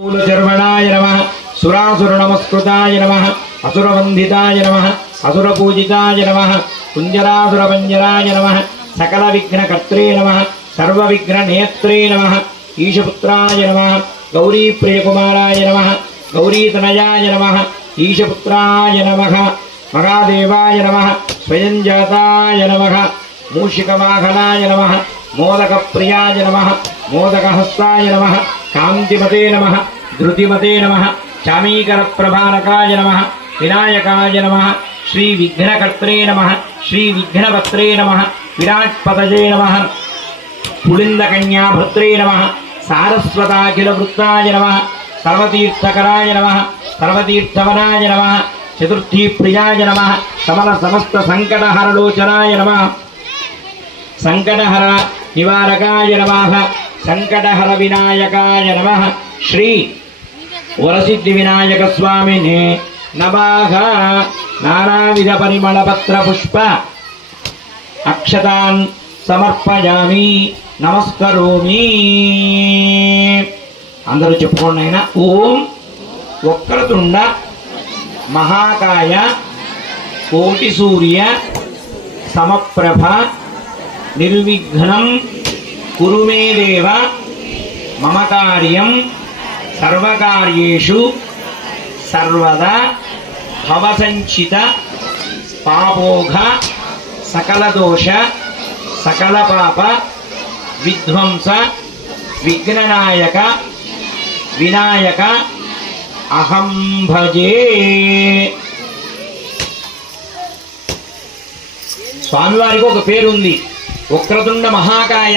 मूलचर्वणाय नमः सुरासुरनमस्कृताय नमः असुरवन्दिताय नमः असुरपूजिताय नमः कुञ्जरासुरपञ्जराय नमः सकलविघ्नकर्त्रे नमः सर्वविघ्ननेत्रे नमः ईशपुत्राय नमः गौरीप्रियकुमाराय नमः गौरीतनयाय नमः ईशपुत्राय नमः महादेवाय नमः स्वयंजाताय नमः मूषिकवाहनाय नमः मोदकप्रियाय नमः मोदकहस्ताय नमः कांतिमते नमः धृतिमते नमः चामीकरप्रभारकाय नमः विनायकाय नमः श्रीविघ्नकर्त्रे नमः श्रीविघ्नपत्रे नमः विराट्पतये नमः पुलिन्दकन्याभद्रे नमः सारस्वताखिलवृत्ताय नमः सर्वतीर्थकराय नमः सर्वतीर्थवनाय नमः चतुर्थीप्रियाय नमः समस्तसङ्कटहरलोचनाय नमः संकटहर निवारकाय नमः संकटहर विनायकाय नमः श्री वरसिद्धि विनायक स्वामिने नमः नानाविध परिमल पत्र पुष्प अक्षतान् समर्पयामि नमस्करोमि अंदरू చెప్పుకోండి అయినా ఓం వక్రతుండ महाकाय कोटि सूर्य समप्रभ निर्विघ्नं कुरु मे देव मम कार्यं सर्वकार्येषु सर्वदा भवसञ्चित पापोघ सकलदोष सकलपाप विध्वंस विघ्ननायक विनायक अहं भजे। स्वामी वारिकी ఒక పేరు ఉంది వక్రతుండ మహాకాయ